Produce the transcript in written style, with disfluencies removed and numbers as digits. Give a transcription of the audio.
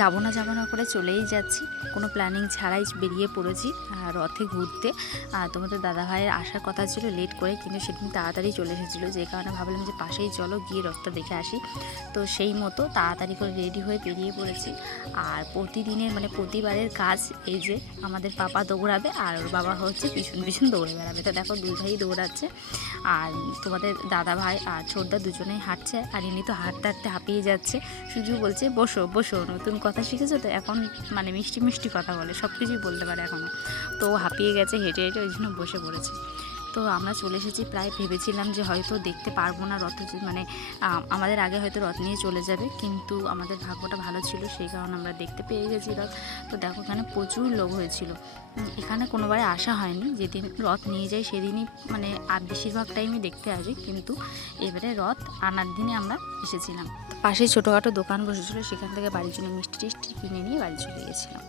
যাবো না করে চলেই যাচ্ছি, কোনো প্ল্যানিং ছাড়াই বেরিয়ে পড়েছি রথে ঘুরতে। তোমাদের দাদাভাইয়ের আসার কথা ছিল লেট করে, কিন্তু সেদিন তাড়াতাড়ি চলে এসেছিলো, যে কারণে ভাবলাম যে পাশেই চলো গিয়ে রথটা দেখে আসি। তো সেই মতো তাড়াতাড়ি করে রেডি হয়ে বেরিয়ে পড়েছি। আর প্রতিদিনের মানে প্রতিবারের কাজ এই যে আমাদের পাপা দৌড়াবে আর ওর বাবা হচ্ছে পিছন পিছন দৌড়ে বেড়াবে। তো দেখো দুই ভাই দৌড়াচ্ছে, আর তোমাদের দাদাভাই আর ছোটদা দুজনেই হাঁটছে, আর ইনি তো হাঁটতে হাঁটতে হাঁপিয়ে যাচ্ছে, শুধু বলছে বসো বসো, নতুন কথা শিখেছো তো এখন, মানে মিষ্টি মিষ্টি কথা বলে, সব কিছুই বলতে পারে এখনও। তো হাঁপিয়ে গেছে হেঁটে হেঁটে, ওই জন্য বসে পড়েছে। তো আমরা চলে এসেছি, প্রায় ভেবেছিলাম যে হয়তো দেখতে পারবো না রথ, মানে আমাদের আগে হয়তো রথ নিয়ে চলে যাবে, কিন্তু আমাদের ভাগ্যটা ভালো ছিল, সেই কারণে আমরা দেখতে পেয়ে গেছি রথ। তো দেখো এখানে প্রচুর লোক হয়েছিল। এখানে কোনোবারে আসা হয়নি, যেদিন রথ নিয়ে যাই সেদিনই মানে বেশিরভাগ টাইমই দেখতে আসি, কিন্তু এবারে রথ আনার দিনে আমরা এসেছিলাম। পাশেই ছোটোখাটো দোকান বসেছিলো, সেখান থেকে বাড়ির জন্য মিষ্টি টিষ্টি কিনে নিয়ে বাড়ি চলে গেছিলাম।